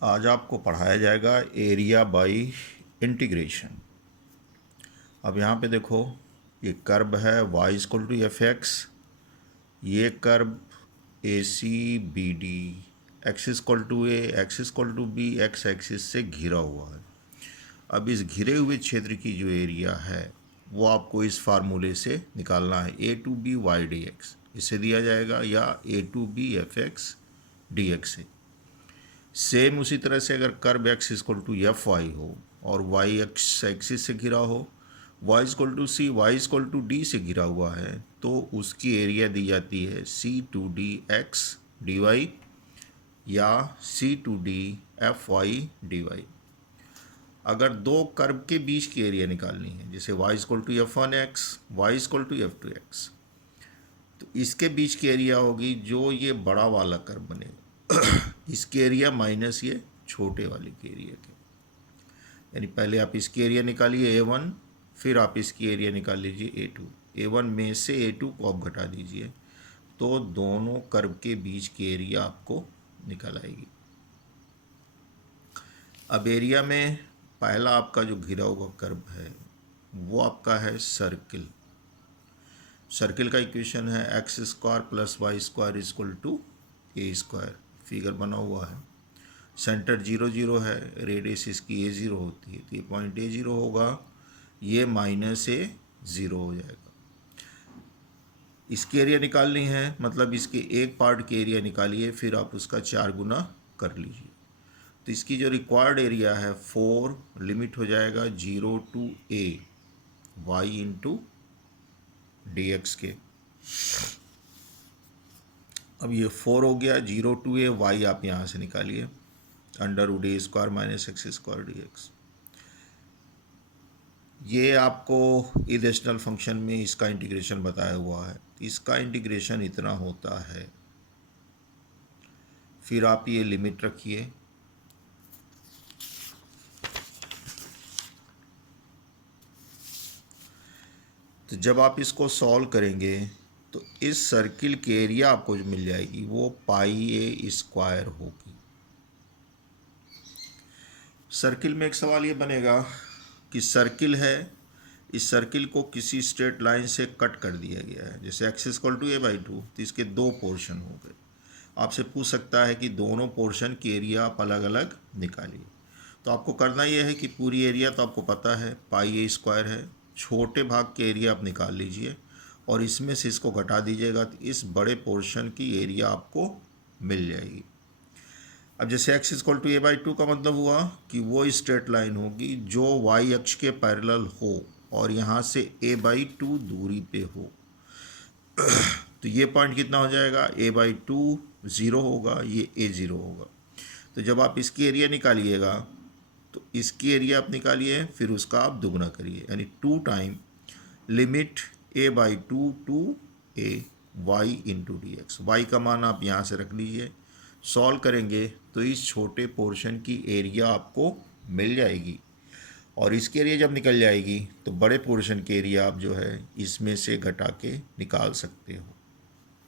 आज आपको पढ़ाया जाएगा एरिया बाय इंटीग्रेशन। अब यहाँ पे देखो, ये कर्व है y equal to F X, ये curve A C B D, X equal to A, X equal to B, X axis से घिरा हुआ है। अब इस घिरे हुए क्षेत्र की जो एरिया है वो आपको इस फार्मूले से निकालना है, A to B Y D X इसे दिया जाएगा, या A to B F x D X से। सेम उसी तरह से अगर curve X equal to F Y हो और वाई एक्स एक्सिस से घिरा हो, Y equal to C, Y equal to D से घिरा हुआ है, तो उसकी एरिया दी जाती है C to D X D Y या C to D F Y D Y. अगर दो कर्व के बीच की एरिया निकालनी है, जैसे y equal to f one x, y equal to f two x, तो इसके बीच की एरिया होगी जो ये बड़ा वाला कर्व बनेगा इसकी एरिया माइनस ये छोटे वाले की एरिया के, यानी पहले आप इसकी एरिया निकालिए A1, फिर आप इसकी एरिया निकाल लीजिए A2। A1 में से A2 को आप घटा दीजिए तो दोनों कर्व के बीच की एरिया आपको निकल आएगी। अब एरिया में पहला आपका जो घिरा हुआ कर्व है वो आपका है सर्किल। सर्किल का इक्वेशन है x square plus y square equal to a square, figure बना हुआ है। सेंटर 0 0 है, रेडियस इसकी A0 होती है, तो ये पॉइंट A0 होगा, ये माइनस A0 हो जाएगा। इसकी एरिया निकालनी है, मतलब इसके एक पार्ट की एरिया निकालिए, फिर आप उसका 4 गुना कर लीजिए। तो इसकी जो रिक्वायर्ड एरिया है 4, लिमिट हो जाएगा 0 to A y into d x के। अब ये 4 हो गया, 0 टू A वाई आप यहाँ से निकालिए, under root A square minus X square D X. ये आपको इरेशनल फंक्शन में इसका इंटीग्रेशन बताया हुआ है, इसका इंटीग्रेशन इतना होता है। फिर आप ये लिमिट रखिए, तो जब आप इसको सॉल्व करेंगे तो इस सर्किल की एरिया आपको जो मिल जाएगी वो पाई ए स्क्वायर होगी। सर्किल में एक सवाल ये बनेगा कि सर्किल है, इस सर्किल को किसी स्ट्रेट लाइन से कट कर दिया गया है, जैसे एक्स इक्वल टू A/2, तो इसके दो पोर्शन हो गए। आपसे पूछ सकता है कि दोनों पोर्शन की एरिया आप अलग अलग निकालिए। तो आपको करना यह है कि पूरी एरिया तो आपको पता है पाई ए स्क्वायर है, छोटे भाग के एरिया आप निकाल लीजिए और इसमें से इसको घटा दीजिएगा, तो इस बड़े पोर्शन की एरिया आपको मिल जाएगी। अब जैसे x इक्वल टू A/2 का मतलब हुआ कि वो स्ट्रेट लाइन होगी जो y अक्ष के पैरेलल हो और यहाँ से A/2 दूरी पे हो। तो ये पॉइंट कितना हो जाएगा, A/2 0 होगा, ये A0 होगा। तो जब आप इसकी एरिया निकालिएगा तो इसकी एरिया आप निकालिए, फिर उसका आप दुगना करिए, यानी 2 time limit A/2 to A y into d x. Y का मान आप यहाँ से रख लीजिए, सॉल्व करेंगे तो इस छोटे पोर्शन की एरिया आपको मिल जाएगी, और इसकी एरिया जब निकल जाएगी तो बड़े पोर्शन की एरिया आप जो है इसमें से घटा के निकाल सकते हो।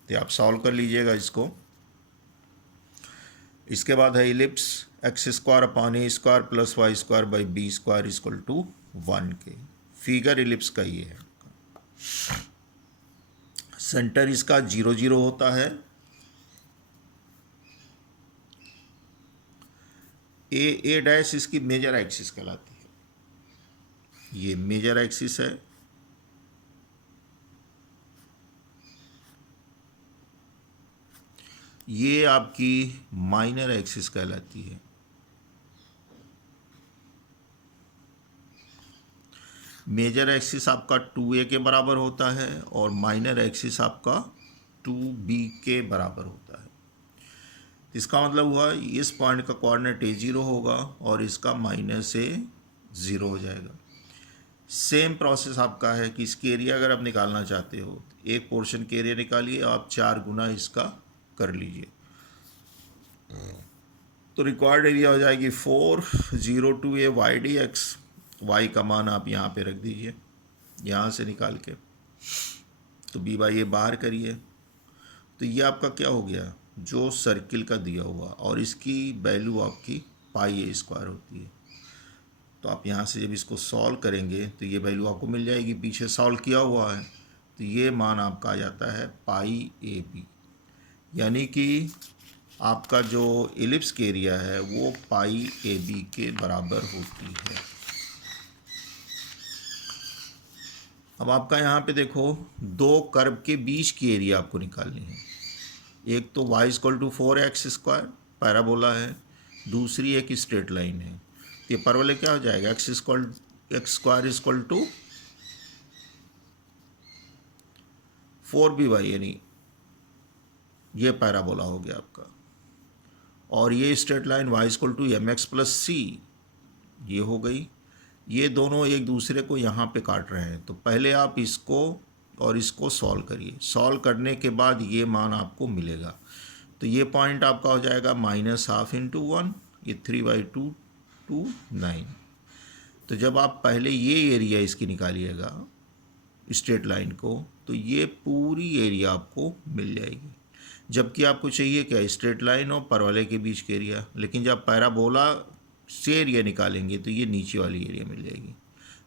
तो आप सॉल्व कर लीजिएगा इसको। इसके बाद है ellipse, x square upon a square plus y square by b square equal to 1 के। फिगर इलिप्स का ये है, सेंटर इसका 0 0 होता है, ए डैश इसकी मेजर एक्सिस कहलाती है, ये मेजर एक्सिस है। ये आपकी माइनर एक्सिस कहलाती है। मेजर एक्सिस आपका 2a के बराबर होता है और माइनर एक्सिस आपका 2b के बराबर होता है। इसका मतलब हुआ इस पॉइंट का कोऑर्डिनेट A0 होगा और इसका माइनस A0 हो जाएगा। सेम प्रोसेस आपका है कि इसकी एरिया अगर आप निकालना चाहते हो, एक पोर्शन की एरिया निकालिए, आप 4 गुना इसका कर लीजिए, तो रिक्वायर्ड एरिया हो जाएगी 4, 0 to A y D x. Y का मान आप यहाँ पे रख दीजिए, यहाँ से निकाल के, तो बी बाई ए बाहर करिए, तो ये आपका क्या हो गया, जो सर्किल का दिया हुआ, और इसकी वैल्यू आपकी पाई ए स्क्वायर होती है। तो आप यहाँ से जब इसको सॉल्व करेंगे तो ये वैल्यू आपको मिल जाएगी, पीछे सॉल्व किया हुआ है, तो ये मान आपका आ जाता है पाई ए बी, यानी कि आपका जो एलिप्स के एरिया है वो पाई ए बी के बराबर होती है। अब आपका यहाँ पे देखो दो कर्व के बीच की एरिया आपको निकालनी है। एक तो y equal to 4x square parabola है, दूसरी एक स्ट्रेट लाइन है। तो ये परवलय क्या हो जाएगा, x square equal to 4by, यानी ये पैराबोला हो गया आपका। और ये straight line y equal to mx plus C, ये हो गई। ये दोनों एक दूसरे को यहाँ पे काट रहे हैं, तो पहले आप इसको और इसको सॉल्व करिए। सॉल्व करने के बाद ये मान आपको मिलेगा। तो ये पॉइंट आपका हो जाएगा -½ इंटू 1, ये 3/2 टू 9। तो जब आप पहले ये एरिया इसकी निकालिएगा स्ट्रेट लाइन को, तो ये पूरी एरिया आपको मिल जाएगी। जबकि आपको चाहिए क्या, स्ट्रेट लाइन और परवलय के बीच के एरिया, लेकिन जब पैराबोला से एरिया निकालेंगे तो ये नीचे वाली एरिया मिल जाएगी।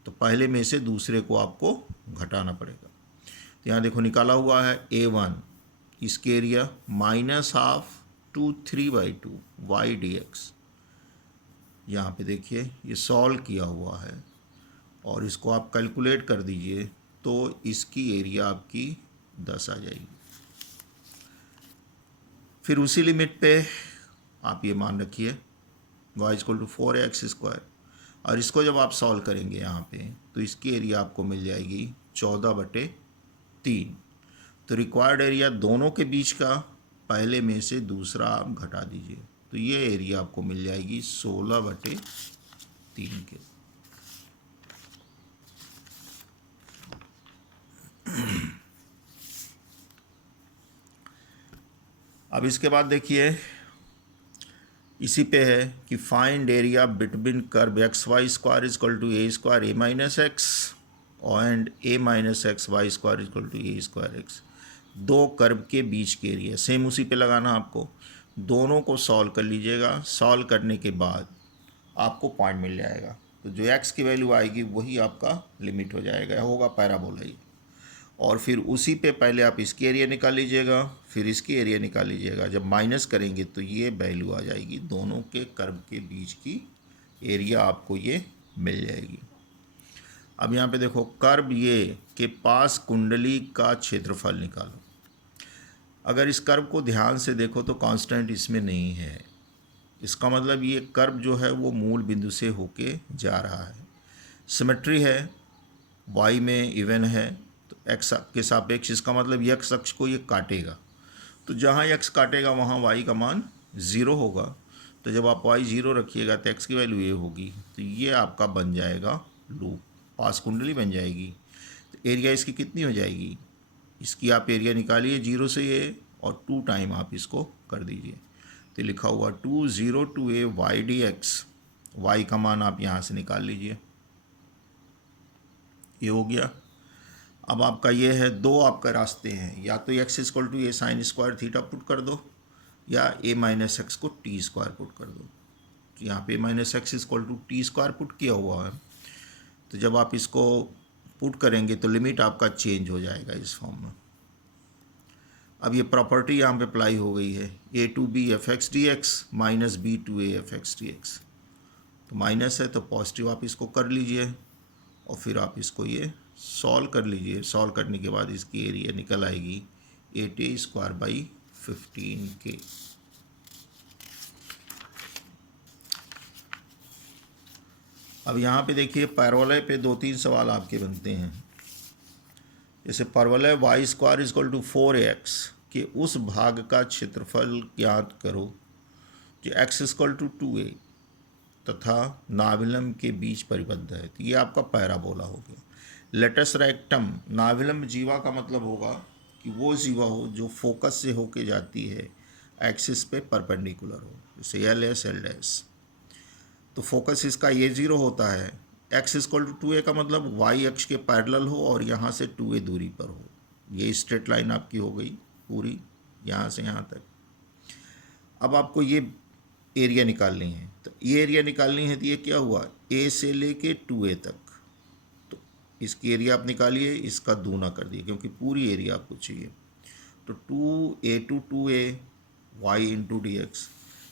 तो पहले में से दूसरे को आपको घटाना पड़ेगा। तो यहाँ देखो निकाला हुआ है A1, इसके एरिया -½ टू 3/2 y dx। यहाँ पे देखिए ये सॉल्व किया हुआ है और इसको आप कैलकुलेट कर दीजिए तो इसकी एरिया आपकी 10 आ जाएगी। फिर उसी लिमिट पे आप ये मान रखिए y equal to 4x square, और इसको जब आप सॉल्व करेंगे यहाँ पे तो इसकी एरिया आपको मिल जाएगी 14/3। तो रिक्वायर्ड एरिया दोनों के बीच का पहले में से दूसरा आप घटा दीजिए, तो ये एरिया आपको मिल जाएगी 16/3 के। अब इसके बाद देखिए इसी पे है कि find area between curve x y square equal to a square a minus x and a minus x y square equal to a square x. दो कर्व के बीच के एरिया सेम उसी पे लगाना आपको। दोनों को सॉल्व कर लीजिएगा। सॉल्व करने के बाद आपको पॉइंट मिल जाएगा, तो जो एक्स की वैल्यू आएगी वही आपका लिमिट हो जाएगा, होगा पैराबोला ही। और फिर उसी पे पहले आप इसकी एरिया निकाल लीजिएगा, फिर इसकी एरिया निकाल लीजिएगा। जब माइनस करेंगे तो ये वैल्यू आ जाएगी, दोनों के कर्व के बीच की एरिया आपको ये मिल जाएगी। अब यहाँ पे देखो कर्व ये के पास कुंडली का क्षेत्रफल निकालो। अगर इस कर्व को ध्यान से देखो तो कांस्टेंट इसमें नहीं है, इसका मतलब ये कर्व जो है वो मूल बिंदु से होके जा रहा है। सिमेट्री है, y में इवन है, तो x के सापेक्ष, इसका मतलब x अक्ष को ये काटेगा। तो जहाँ x काटेगा वहाँ y का मान 0 होगा। तो जब आप y 0 रखिएगा तो x की वैल्यू ये होगी। तो ये आपका बन जाएगा लूप, पास कुंडली बन जाएगी। तो एरिया इसकी कितनी हो जाएगी, इसकी आप एरिया निकालिए 0 से ये, और 2 टाइम आप इसको कर दीजिए। तो लिखा हुआ 2 0 to a y dx, y का मान आप यहाँ से निकाल लीजिए, ये हो गया। अब आपका ये है, दो आपका रास्ते हैं, या तो x equal to a sine square theta put कर दो, या a माइनस एक्स को टी स्क्वायर पुट कर दो। तो यहाँ पे minus x equal to t square put किया हुआ है। तो जब आप इसको पुट करेंगे तो लिमिट आपका चेंज हो जाएगा इस फॉर्म में। अब ये प्रॉपर्टी यहाँ पे अप्लाई हो गई है, a to B F x D x minus b to a f x D x. तो माइनस है तो पॉजिटिव आप इसको कर लीजिए, और फिर आप इसको ये सॉल्व कर लीजिए। सॉल्व करने के बाद इसकी एरिया निकल आएगी 8a²/15k। अब यहाँ पे देखिए पैराबोला पे 2-3 सवाल आपके बनते हैं। जैसे पैराबोला y² = 4x के उस भाग का क्षेत्रफल ज्ञात करो जो x = 2a तथा नाभिलंब के बीच परिबद्ध है। तो ये आपका पैराबोला हो गया। लेटस रेक्टम, नाभिलंब जीवा का मतलब होगा कि वो जीवा हो जो फोकस से होके जाती है एक्सिस पे परपेंडिकुलर हो, जैसे LS LS। तो फोकस इसका ये 0 होता है। x = 2a का मतलब y अक्ष के पैरेलल हो और यहाँ से 2a दूरी पर हो। ये स्ट्रेट लाइन आपकी हो गई पूरी, यहाँ से यहाँ तक। अब आपको ये एरिया निकालनी है। तो ये एरिया निकालनी है तो ये क्या हुआ, ए से लेके 2a तक, तो इसकी एरिया आप निकालिए, इसका दूना कर दिए क्योंकि पूरी एरिया आपको चाहिए। तो 2a to 2a y into d x.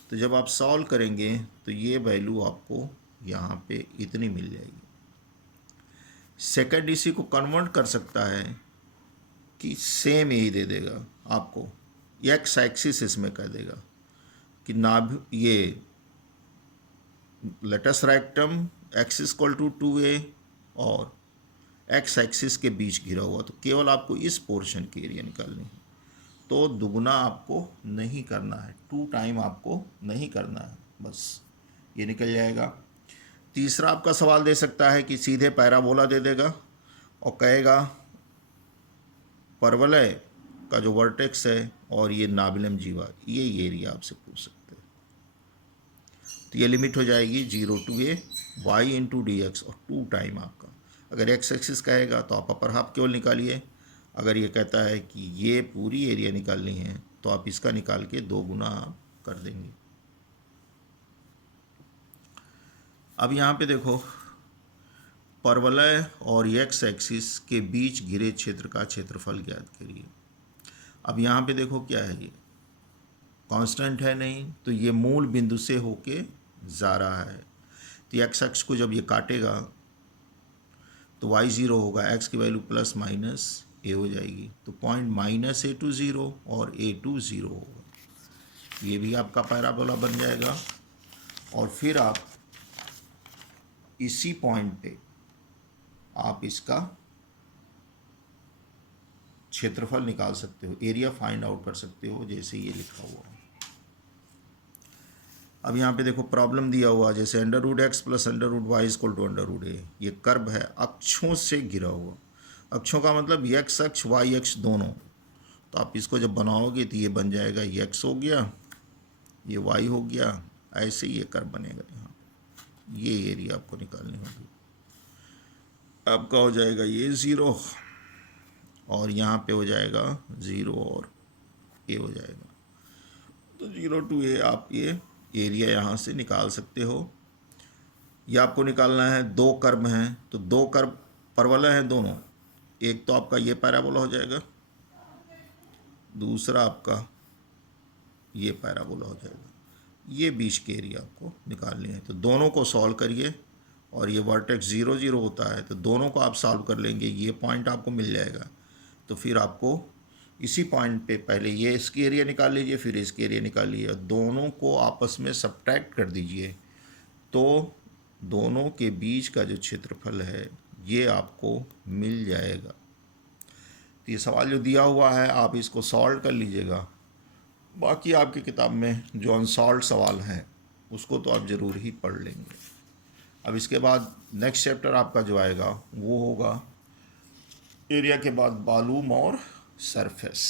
तो जब आप सॉल्व करेंगे तो ये वैल्यू आपको यहाँ पे इतनी मिल जाएगी। सेकंड इसी को कन्वर्ट कर सकता है कि सेम यही दे देगा आपको, एक्स एक्सिस इसमें कह देगा कि नाभ ये latus rectum x equal to 2a और एक्स एक्सिस के बीच घिरा हुआ, तो केवल आपको इस पोर्शन की एरिया निकालनी है। तो दुगना आपको नहीं करना है, 2 टाइम आपको नहीं करना है, बस ये निकल जाएगा। तीसरा आपका सवाल दे सकता है कि सीधे पैराबोला दे देगा और कहेगा परवलय का जो वर्टेक्स है और ये नाबिलम जीवा, ये एरिया आपसे पूछ सकते हैं। तो ये लिमिट हो जाएगी 0 to a y into d x और 2 टाइम आपका। अगर एक्स एक्सिस कहेगा तो आप अपर हाफ केवल निकालिए, अगर ये कहता है कि ये पूरी एरिया निकालनी है तो आप इसका निकाल के 2 गुना आप कर देंगे। अब यहाँ पे देखो, परवलय और एक्स एक्सिस के बीच घिरे क्षेत्र का क्षेत्रफल ज्ञात करिए। अब यहाँ पे देखो क्या है, ये कांस्टेंट है नहीं, तो ये मूल बिंदु से होके जा रहा है। तो एक्स एक्स को जब ये काटेगा तो y 0 होगा, x की वैल्यू प्लस माइनस a हो जाएगी, तो पॉइंट -a to 0 और a to 0 होगा। ये भी आपका पैराबोला बन जाएगा। और फिर आप इसी पॉइंट पे आप इसका क्षेत्रफल निकाल सकते हो, एरिया फाइंड आउट कर सकते हो, जैसे ये लिखा हुआ है। अब यहाँ पे देखो प्रॉब्लम दिया हुआ, जैसे √x plus √y equal to √a। ये कर्व है अक्षों से घिरा हुआ, अक्षों का मतलब x अक्ष y अक्ष दोनों। तो आप इसको जब बनाओगे तो ये बन जाएगा, ये x हो गया, ये y हो गया, ऐसे ही ये कर्व बनेगा। यहाँ ये एरिया आपको निकालनी होगी। आपका हो जाएगा ये 0 और यहाँ पे हो जाएगा 0 और a हो जाएगा। तो 0 to a आप ये एरिया यहाँ से निकाल सकते हो। ये आपको निकालना है, 2 कर्व हैं तो 2 कर्व परवलय हैं दोनों, एक तो आपका ये पैराबोला हो जाएगा, दूसरा आपका ये पैराबोला हो जाएगा। ये बीच के एरिया आपको निकालनी है, तो दोनों को सॉल्व करिए और ये वर्टेक्स 0 0 होता है तो दोनों को आप सॉल्व कर लेंगे, ये पॉइंट आपको मिल जाएगा। तो फिर आपको इसी पॉइंट पे पहले ये इसकी एरिया निकाल लीजिए, फिर इसकी एरिया निकालिए और दोनों को आपस में सब्ट्रैक्ट कर दीजिए, तो दोनों के बीच का जो क्षेत्रफल है ये आपको मिल जाएगा। तो ये सवाल जो दिया हुआ है आप इसको सॉल्व कर लीजिएगा। बाकी आपकी किताब में जो अनसॉल्व सवाल हैं उसको तो आप ज़रूर ही पढ़ लेंगे। अब इसके बाद नेक्स्ट चैप्टर आपका जो आएगा वो होगा एरिया के बाद वॉल्यूम और सरफेस।